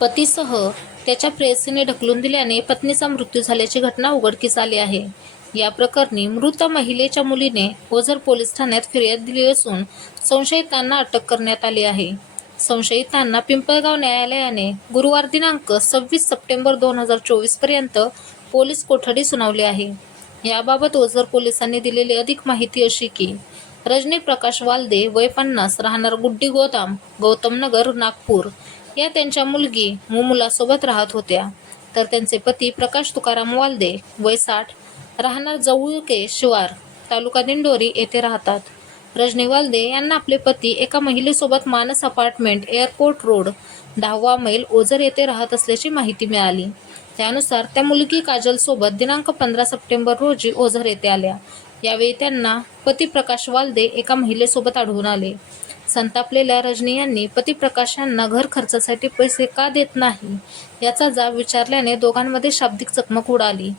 पतीसह त्याच्या प्रेयसीने ढकलून दिल्याने पत्नीचा मृत्यू झाल्याची घटना उघडकीस आली आहे। या प्रकरणी मृत महिलेच्या मुलीने ओझर पोलीस ठाण्यात फिर्याद दिली असून संशयितांना अटक करण्यात आली आहे। संशयितांना पिंपळगाव न्यायालयाने गुरुवार दिनांक 26 सप्टेंबर 2024 पर्यंत पोलीस कोठडी सुनावली आहे। याबाबत ओझर पोलिसांनी दिलेली अधिक माहिती अशी की रजनी प्रकाश वालदे वय 50 राहणार गुड्डी गोदाम गौतमनगर नागपूर या त्यांच्या मुलगी मुमुलासोबत राहत होत्या, तर त्यांचे पती प्रकाश तुकाराम वालदे वय 60 राहणार जवळके शिवार तालुका दिंडोरी येथे राहतात। रजनी वालदे यांना आपले पती एका महिलेसोबत मानस अपार्टमेंट एअरपोर्ट रोड 10वा मैल ओझर येथे राहत असल्याची माहिती मिळाली। त्यानुसार त्या मुलगी काजल सोबत दिनांक 15 सप्टेंबर रोजी ओझर येथे आल्या। यावेळी त्यांना पती प्रकाश वालदे एका महिलेसोबत आढळून आले। संतापलेल्या रजनी यांनी पती प्रकाश यांना घर खर्चासाठी पैसे का देत नाही याचा जाब विचारल्याने दोघांमध्ये शाब्दिक चकमक उडाली।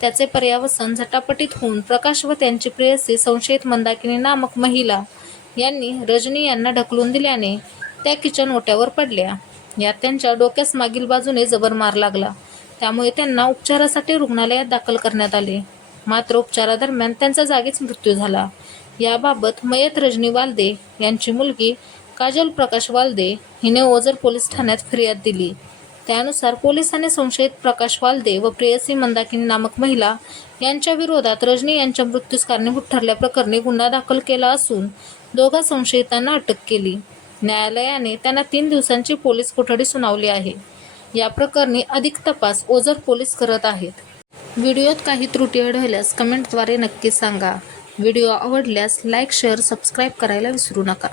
त्याचे पर्यावसन झटापटीत होऊन प्रकाश व त्यांची प्रेयसी संशयित मंदाकिनी नामक महिला यांनी रजनी यांना ढकलून दिल्याने त्या किचन ओट्यावर पडल्या। यात त्यांच्या डोक्यास मागील बाजूने जबर मार लागला, त्यामुळे त्यांना उपचारासाठी रुग्णालयात दाखल करण्यात आले, मात्र उपचारादरम्यान त्यांचा जागीच मृत्यू झाला। याबाबत मयत रजनी वालदे यांची मुलगी काजल प्रकाश वालदे हिने ओझर पोलीस ठाण्यात फिर्याद दिली। त्यानुसार पोलिसांनी संशयित प्रकाश वालदे व प्रेयसी मंदाकिनी नामक महिला यांच्या विरोधात रजनी यांच्या मृत्यूस कारणीभूत ठरल्याप्रकरणी गुन्हा दाखल केला असून दोघा संशयितांना अटक केली। न्यायालयाने त्यांना 3 दिवसांची पोलीस कोठडी सुनावली आहे। या प्रकरणी अधिक तपास ओझर पोलीस करत आहेत। व्हिडिओत काही त्रुटी आढळल्यास कमेंटद्वारे नक्की सांगा। व्हिडिओ आवडल्यास लाईक, शेअर, सबस्क्राईब करायला विसरू नका।